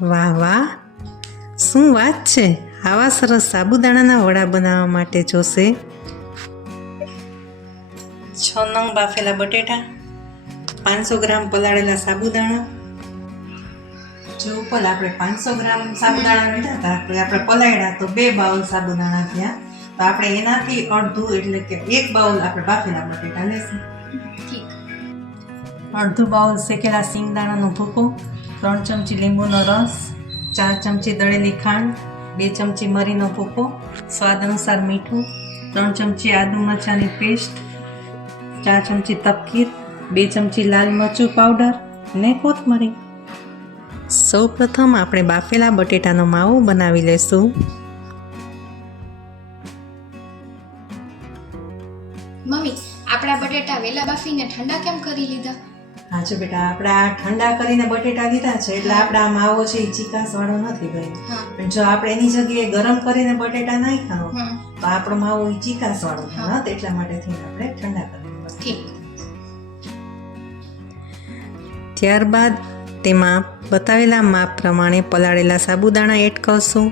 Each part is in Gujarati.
વાહ વાહ, શું વાત છે! આવા સરસ સાબુદાણાના વડા બનાવવા માટે જોશે 6 નંગ બાફેલા બટેટા, 500 ગ્રામ પલાળેલા સાબુદાણા. જો ઉપર આપણે 500 ગ્રામ સાબુદાણા લીધા હતા, આપણે પલાળ્યા તો 2 બાઉલ સાબુદાણા થયા. તો આપણે એનાથી અડધું એટલે કે 1 બાઉલ આપણે બાફેલા બટેટા લેશું. અડધું બાઉલ શેકેલા સિંગદાણાનો ભૂકો, 3 ચમચી લીંબુનો રસ, 4 ચમચી દળેલી ખાંડ, 2 ચમચી મરીનો ભૂકો, સ્વાદ અનુસાર મીઠું, 3 ચમચી આદુ મરચાંની પેસ્ટ, 4 ચમચી તપકીર, 2 ચમચી લાલ મરચું પાવડર અને કોથમરી. સૌ પ્રથમ આપણે બાફેલા બટેટાનો માવો બનાવી લઈશું. મમ્મી, આપણા બટેટા વેલા બાફીને ઠંડા કેમ કરી લીધા? હા જો બેટા, આપણે આ ઠંડા કરીને બટેટા લીધા છે એટલે આપણે આ માવો છે એ ચીકાસ વાળો નથી બન્યો. પણ જો આપણે એની જગ્યાએ ગરમ કરીને બટેટા નાખ્યા હોય તો આપણો માવો એ ચીકાસ વાળો થાય, એટલા માટે થઈને આપણે ઠંડા કરીને. ઠીક. ત્યારબાદ તેમાં બતાવેલા માપ પ્રમાણે પલાળેલા સાબુદાણા એડ કરશું.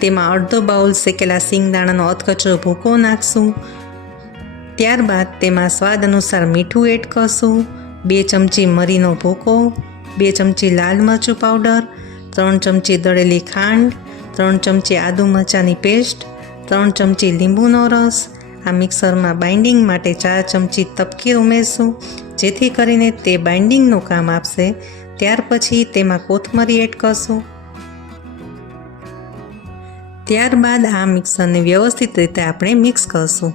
તેમાં અડધો બાઉલ શેકેલા સિંગદાણાનો અધકચરો ભૂકો નાખશું. ત્યારબાદ તેમાં સ્વાદ અનુસાર મીઠું એડ કરશું, 2 ચમચી મરીનો ભૂકો, 2 ચમચી લાલ મરચું પાવડર, 3 ચમચી દળેલી ખાંડ, 3 ચમચી આદુ મરચાંની પેસ્ટ, 3 ચમચી લીંબુનો રસ. આ મિક્સરમાં બાઇન્ડિંગ માટે 4 ચમચી તપકીર ઉમેરશું, જેથી કરીને તે બાઇન્ડિંગનું કામ આપશે. ત્યાર પછી તેમાં કોથમરી એડ કરશું. ત્યારબાદ આ મિક્સરને વ્યવસ્થિત રીતે આપણે મિક્સ કરશું.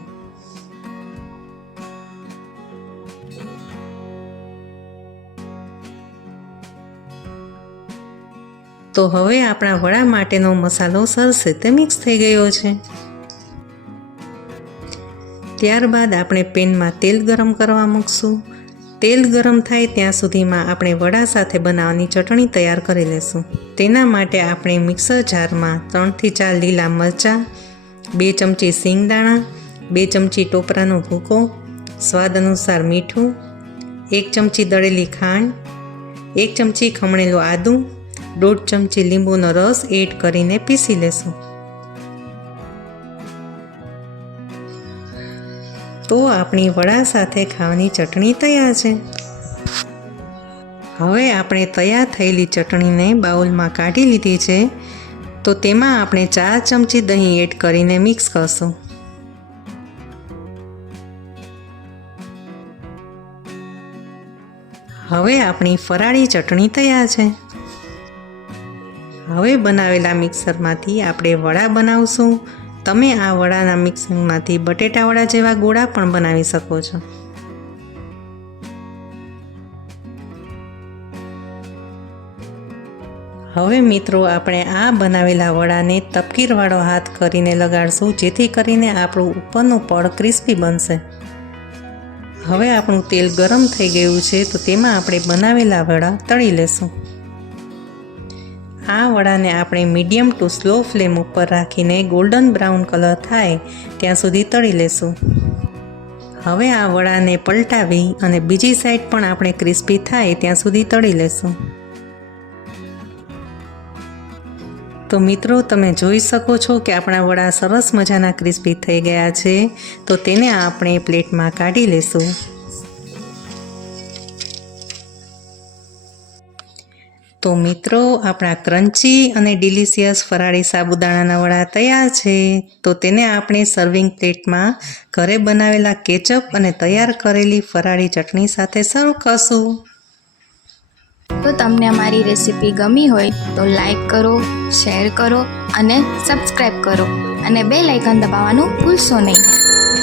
તો હવે આપણા વડા માટેનો મસાલો સરસ રીતે મિક્સ થઈ ગયો છે. ત્યારબાદ આપણે પેનમાં તેલ ગરમ કરવા મૂકશું. તેલ ગરમ થાય ત્યાં સુધીમાં આપણે વડા સાથે બનાવવાની ચટણી તૈયાર કરી લઈશું. તેના માટે આપણે મિક્સર જારમાં 3 થી 4 લીલા મરચાં, 2 ચમચી સિંગદાણા, 2 ચમચી ટોપરાનો ભૂકો, સ્વાદ અનુસાર મીઠું, 1 ચમચી દળેલી ખાંડ, 1 ચમચી ખમણેલું આદું, 1/2 ચમચી લીંબુનો રસ એડ કરીને પીસી લેશું. તો આપણી વડા સાથે ખાવાની ચટણી તૈયાર છે. હવે આપણે તૈયાર થયેલી ચટણીને બાઉલમાં કાઢી લીધી છે. તો તેમાં આપણે 4 ચમચી દહીં એડ કરીને મિક્સ કરશું. હવે આપણી ફરાળી ચટણી તૈયાર છે. હવે બનાવેલા મિક્સરમાંથી આપણે વડા બનાવશું. તમે આ વડાના મિક્સિંગમાંથી બટેટા વડા જેવા ગોળા પણ બનાવી શકો છો. હવે મિત્રો, આપણે આ બનાવેલા વડાને તપકીરવાળો હાથ કરીને લગાડશું, જેથી કરીને આપણું ઉપરનું પડ ક્રિસ્પી બનશે. હવે આપણું તેલ ગરમ થઈ ગયું છે, તો તેમાં આપણે બનાવેલા વડા તળી લેશું. આ વડાને આપણે મીડિયમ ટુ સ્લો ફ્લેમ ઉપર રાખીને ગોલ્ડન બ્રાઉન કલર થાય ત્યાં સુધી તળી લેશું. હવે આ વડાને પલટાવી અને બીજી સાઈડ પણ આપણે ક્રિસ્પી થાય ત્યાં સુધી તળી લેશું. તો મિત્રો, તમે જોઈ શકો છો કે આપણા વડા સરસ મજાના ક્રિસ્પી થઈ ગયા છે. તો તેને આપણે પ્લેટમાં કાઢી લેશું. તો મિત્રો, આપણા ક્રન્ચી અને ડિલિશિયસ ફરાળી સાબુદાણાના વડા તૈયાર છે. તો તેને આપણે સર્વિંગ પ્લેટમાં ઘરે બનાવેલા કેચઅપ અને તૈયાર કરેલી ફરાળી ચટણી સાથે સર્વ કરશું. તો તમને અમારી રેસીપી ગમી હોય તો લાઈક કરો, શેર કરો અને સબસ્ક્રાઈબ કરો અને બેલ આઇકન દબાવવાનું ભૂલશો નહીં.